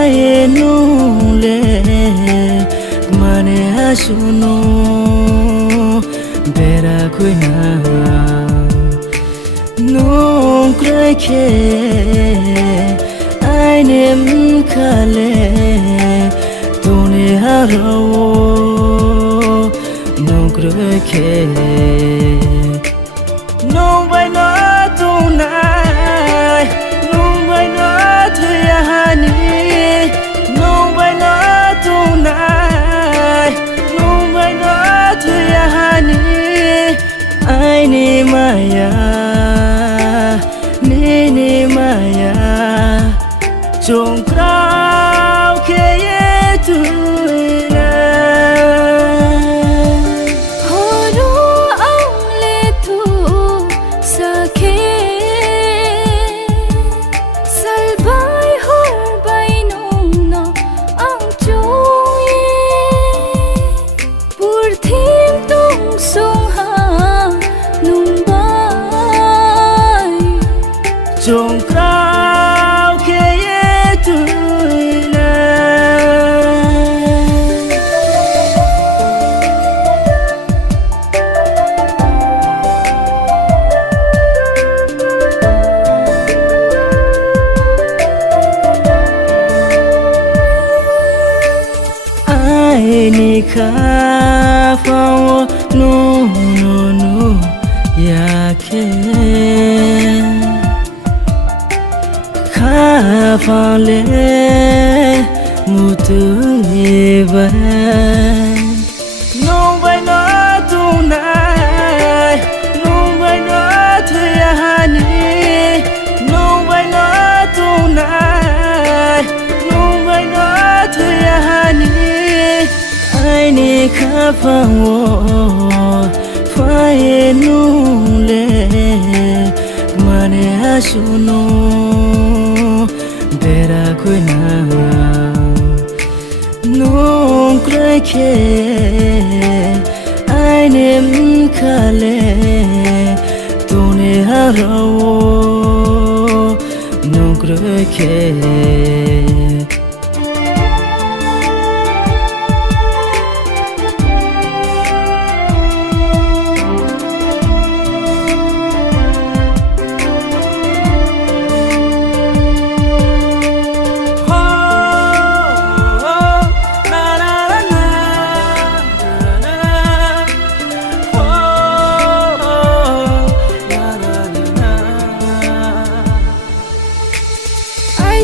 Faye nule Mane ashuno Bera kuina Nung kreke Aine mkale Tune haro Nung kreke Nung by no tonight Nung by no tuyahani Nung by no tonight Nung by no tuyahani Aine maya Nini maya Chung krao ke ye tuina Horo ang letu sakhe Salbay horbay nung no ang chung ye Purthim tung sung ha nung bay Chung krao ke ye tuina Ai ni kha phao no no no ya ke Fale mutu eba Nung by no tonight Nung by no tuyahani Nung by no tonight Nung by no tuyahani Aine kapawo Faye nule Mane ashuno Bera kuina Nung kreke Aine mkale Tune haro Nung kreke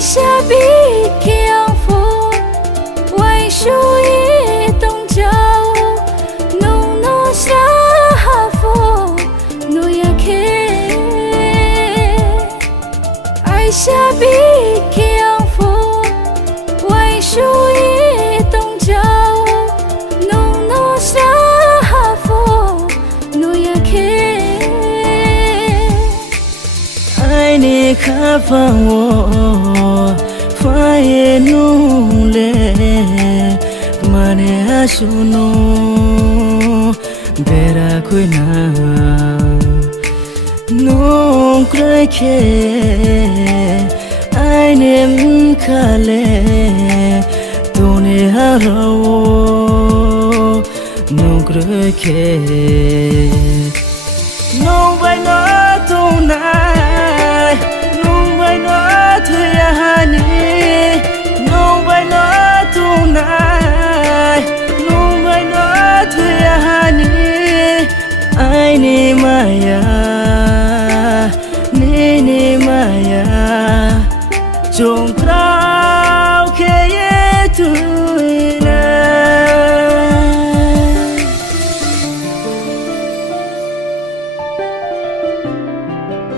Shabi kiang fu Wai shu yi tong jiao Nung no sha ha fu Nu ya ke Ai shabi kiang fu Wai shu yi tong jiao Nung no sha ha fu Nu ya ke Aine kapawo Faye nule Mane ashuno Bera kuina Nung kreke Aine mkale Tune haro Nung kreke